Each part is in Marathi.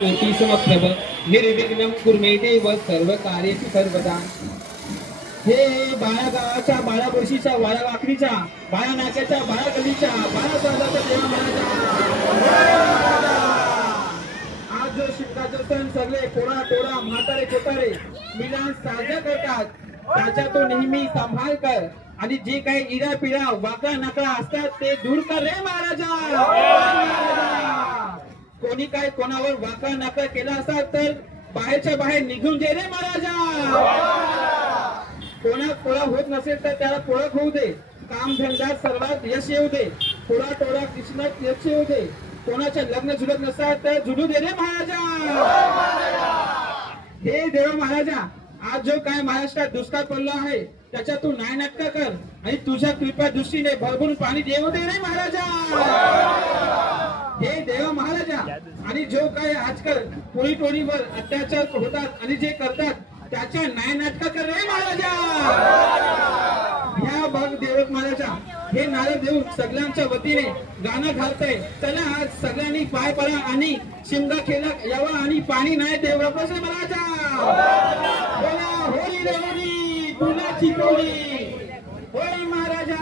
कोटीसमप्रभ निर्विघ्नं कुर्मे देव सर्व कार्येषु सर्वदा। हे बाळागावाच्या, बाळाबोरशीच्या, वाळावाकडीच्या, बाळा नाक्याच्या, बाळा गलीच्या, बाळा साजाच्या देवा महाराजा। आज जो शिवकाचा सण सगळे पोरा टोळा म्हातारे कोतारे मिलन साजरा करतात, त्याचा तो नेहमी सांभाळ कर आणि जे काही इरा पिरा वाकडा नाकडा असतात ते दूर कर रे महाराजा। कोणी काय कोणावर वाकडा नाकडा केला असाल तर बाहेरच्या बाहेर निघून दे रे महाराजा। कोणा पोळा होत नसेल तर त्याला पोळख होऊ दे, काम धंद्यात सर्वात यश येऊ दे, पोळा टोळा कृष्णात यश येऊ दे, कोणाच्या लग्न जुळत नसतात तर जुळू दे रे महाराजा। हे देव महाराजा, आज जो काय महाराष्ट्रात दुष्काळ पडला आहे त्याच्या तू नाही नाटक कर आणि तुझ्या कृपा दृष्टीने भरभरून पाणी देऊ दे रे महाराजा। हे देव महाराजा, आणि जो काय आजकाल कोणी टोळीवर अत्याचार होतात आणि जे करतात त्याच्या न्याय नाटक कर रे महाराजा। ह्या बघ देवक महाराजा, हे नारळ देऊन सगळ्यांच्या वतीने गाणं घालतंय, चला आज सगळ्यांनी पाय पडा आणि शिमगा खेळा यावा आणि पाणी नाही देव रपस रे महाराजा। बोला होळी रे होळी, फुलाची टोळी होळी महाराजा।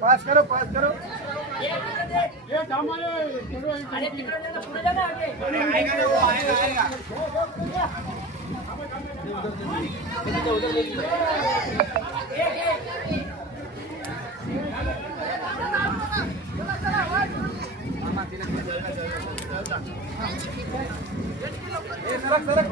पास करो ये अरे पुढे जाना आगे आएगा ना, वो आएगा सरक